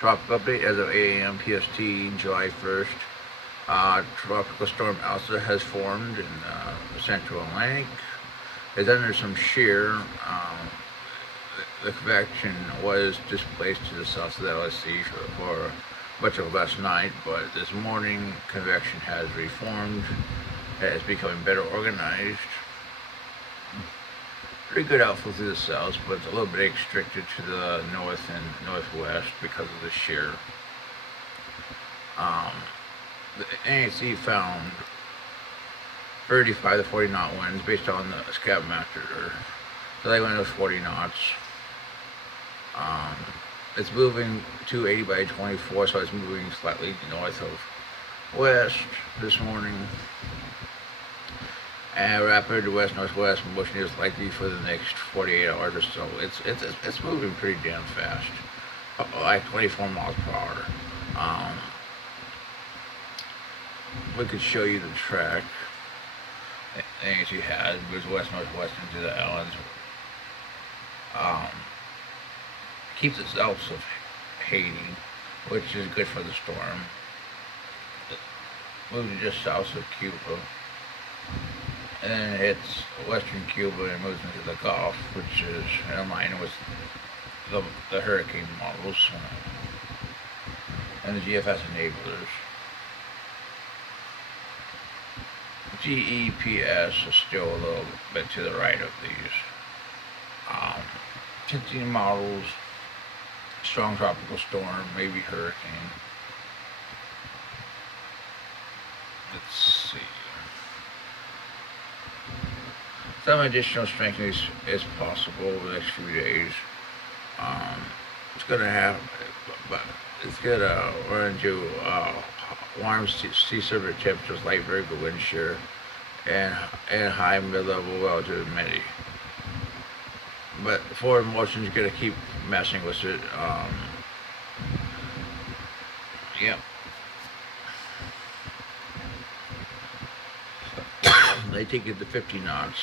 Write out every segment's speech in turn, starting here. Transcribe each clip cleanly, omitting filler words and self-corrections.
Tropical update as of 8 a.m. PST, July 1st. Tropical storm Elsa has formed in the central Atlantic. It's under some shear. The convection was displaced to the south of the LSC for much of last night, but this morning convection has reformed. It's becoming better organized. Pretty good outflow through the south, but it's a little bit restricted to the north and northwest because of the shear. The NAC found 35 to 40 knot winds based on the Scoutmaster. So they went with 40 knots. It's moving 280 by 24, so it's moving slightly north of west this morning. And rapid west-northwest motion is likely for the next 48 hours or so. It's moving pretty damn fast, like 24 miles per hour. We could show you the track. As you had moves west-northwest into the islands. Keeps itself of Haiti, which is good for the storm. Moving just south of Cuba. And then it hits western Cuba and moves into the Gulf, which is in line with the hurricane models and the GFS enablers. GEPS is still a little bit to the right of these. 15 models, strong tropical storm, maybe hurricane. Let's see. Some additional strengthening is possible over the next few days. It's gonna run into warm sea surface temperatures, light variable wind shear, and high mid-level relative humidity. But forward motion is gonna keep messing with it. Yep. They take it to 50 knots.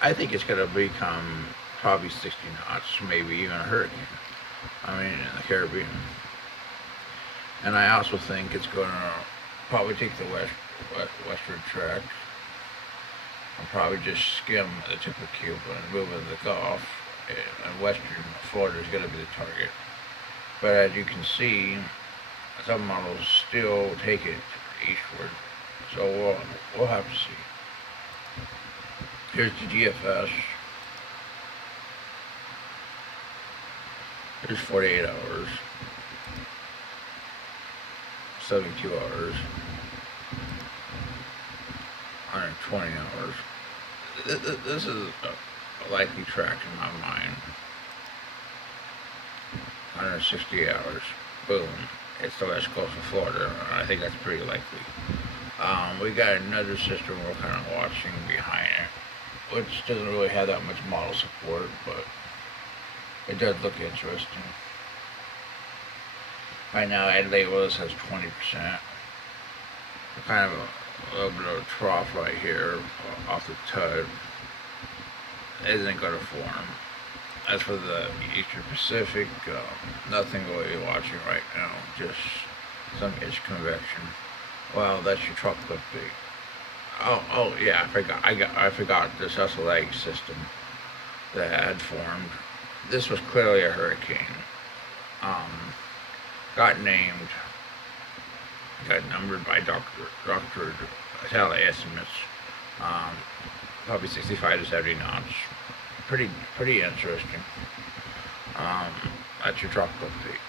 I think it's going to become probably 60 knots, maybe even a hurricane. I mean, in the Caribbean. And I also think it's going to probably take the westward track and probably just skim the tip of Cuba and move into the Gulf. And western Florida is going to be the target. But as you can see, some models still take it eastward. So we'll have to see. Here's the GFS. Here's 48 hours. 72 hours. 120 hours. This is a likely track in my mind. 160 hours. Boom. It's the west coast of Florida. I think that's pretty likely. We got another system we're kind of watching behind it, which doesn't really have that much model support, but it does look interesting. Right now, Adelaide Willis has 20%. Kind of a little bit of a trough right here off the tug. Isn't going to form. As for the Eastern Pacific, nothing really watching right now. Just some edge convection. Well, that's your tropical update. Oh yeah, I forgot the Cecil Lake system that had formed. This was clearly a hurricane. Got numbered by Dr. Tally estimates. Probably 65 to 70 knots. Pretty interesting. That's your tropical update.